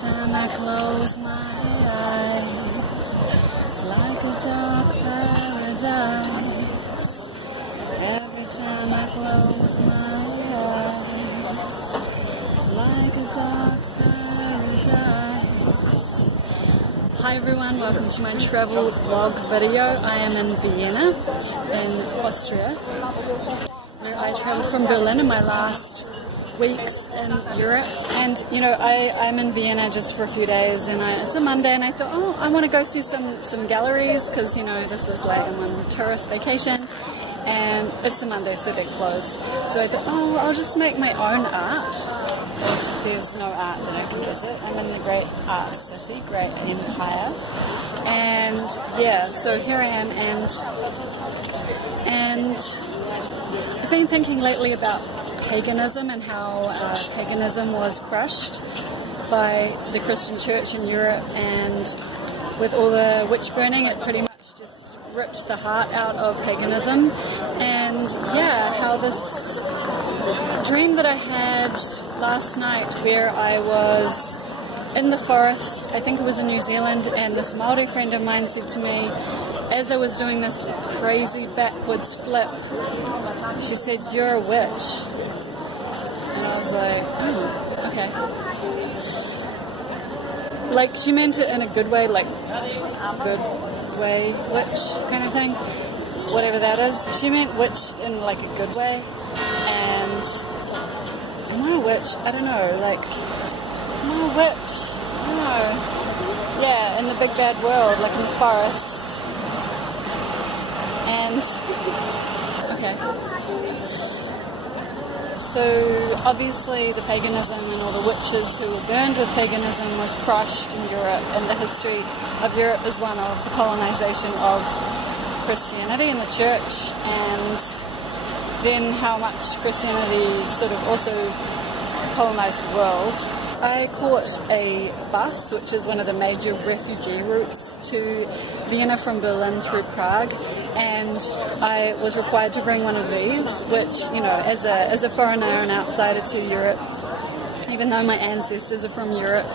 time I close my eyes, it's like a dark paradise. Every time I close my eyes, it's like a dark paradise. Hi everyone, welcome to my travel vlog video. I am in Vienna, in Austria, where I travelled from Berlin in my last weeks in Europe. And you know, I'm in Vienna just for a few days, and it's a Monday, and I thought, oh, I want to go see some galleries, because you know, this is like I'm on tourist vacation and it's a Monday, so they're closed. So I thought, oh, I'll just make my own art. There's no art that I can visit. I'm in the great art city, great empire, and yeah, so here I am, and I've been thinking lately about paganism and how paganism was crushed by the Christian church in Europe, and with all the witch burning, it pretty much just ripped the heart out of paganism. And yeah, how this dream that I had last night, where I was in the forest, I think it was in New Zealand, and this Māori friend of mine said to me, as I was doing this crazy backwards flip, she said, "You're a witch." And I was like, oh, okay. Like, she meant it in a good way, like, good way, witch kind of thing. Whatever that is. She meant witch in, like, a good way. And am I a witch? I don't know. Like, am I a witch? I don't know. Yeah, in the big bad world, like in the forest. And, okay. So obviously the paganism and all the witches who were burned with paganism was crushed in Europe, and the history of Europe is one of the colonization of Christianity and the church, and then how much Christianity sort of also colonized the world. I caught a bus, which is one of the major refugee routes to Vienna from Berlin through Prague, and I was required to bring one of these, which, you know, as a foreigner and outsider to Europe, even though my ancestors are from Europe,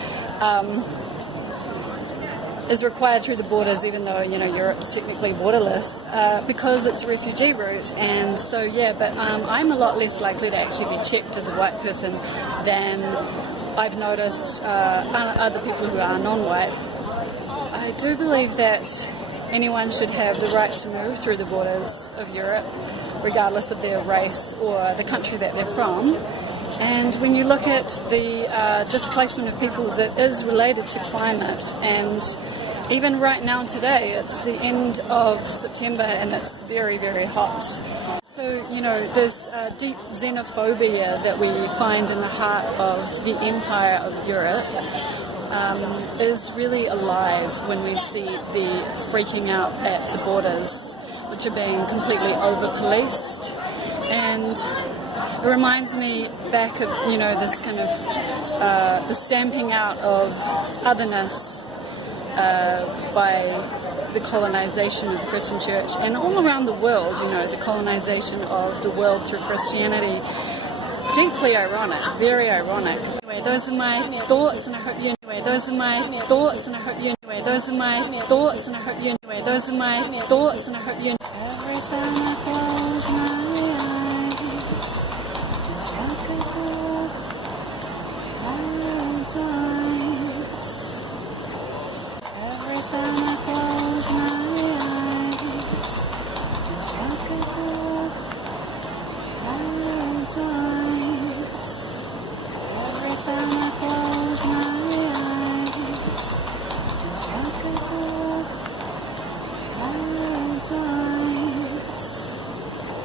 is required through the borders, even though, you know, Europe's technically borderless, because it's a refugee route. And so yeah, but I'm a lot less likely to actually be checked as a white person than I've noticed other people who are non-white. I do believe that anyone should have the right to move through the borders of Europe, regardless of their race or the country that they're from. And when you look at the displacement of peoples, it is related to climate. And even right now today, it's the end of September and it's very, very hot. So, you know, there's deep xenophobia that we find in the heart of the empire of Europe is really alive when we see the freaking out at the borders, which are being completely over-policed. And it reminds me back of, you know, this kind of the stamping out of otherness by the colonization of the Christian church, and all around the world, you know, the colonization of the world through Christianity. Deeply ironic, very ironic. Anyway, those are my thoughts, and I hope you enjoy. Those are my thoughts, and I hope you enjoy. Those are my thoughts, and I hope you enjoy. Those are my thoughts, and I hope you enjoy. Every time I close my eyes, it's like a dark paradise. Every time I close my eyes, it's like a dark paradise. Every time I close